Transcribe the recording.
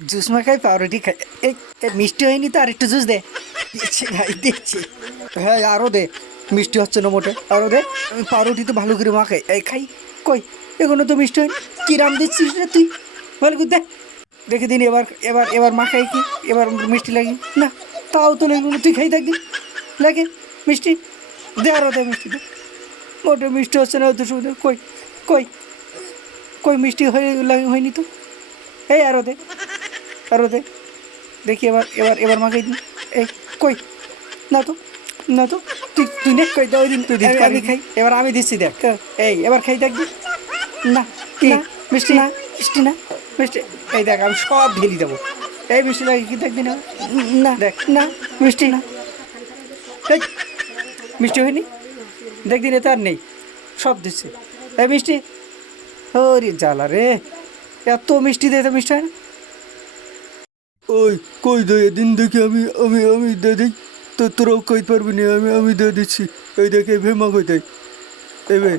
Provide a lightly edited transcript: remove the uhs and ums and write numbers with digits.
Juice মাখাই পাউরুটি খাই। এই মিষ্টি হয়নি তো, আর একটু জুস দে। দিচ্ছি ভাই, দিচ্ছি। হ্যাঁ, আরও দে। মিষ্টি হচ্ছে না মোটে, আরও দে। পাউরুটি তো ভালো করে মাখাই, এই খাই। কই, এখনো তো মিষ্টি হয়নি। কিরাম দিচ্ছিস রে তুই? ভালো করে দে। দেখে দিন, এবার এবার এবার মাখাই কি, এবার মিষ্টি লাগে না? তাও তো লাগবে না, তুই খাই থাকবি। লাগে মিষ্টি, দে আরও দে, মিষ্টি দে। মোটে মিষ্টি হচ্ছে না, তো শুধু কই, কই, কই মিষ্টি হয়নি তো। এই আরও দে, আরও দে। দেখি এবার এবার এবার মাখাই দিই। এই কই, না তো, না তো। তুই তুই নে, কই দে, ওই দিন তুই দিতে আমি খাই, এবার আমি দিচ্ছি দেখ। এই এবার খাই দেখবি। না, কি মিষ্টি না, মিষ্টি না, মিষ্টি। এই দেখ, আমি সব ঢেলি দেবো। এই মিষ্টি লাগে কি দেখবি না? না দেখ, না মিষ্টি না। এই মিষ্টি হয়নি, দেখবি না তো, আর নেই, সব দিচ্ছে। এই মিষ্টি, ওরে জ্বালা রে, এত মিষ্টি দে তো মিষ্টি হয় না। ওই কই দে দিন দেখি, আমি দে দিই। তো তোরাও কই পারবি না, আমি দে দিচ্ছি। এই দেখে ভেমা কই দেয়। এবে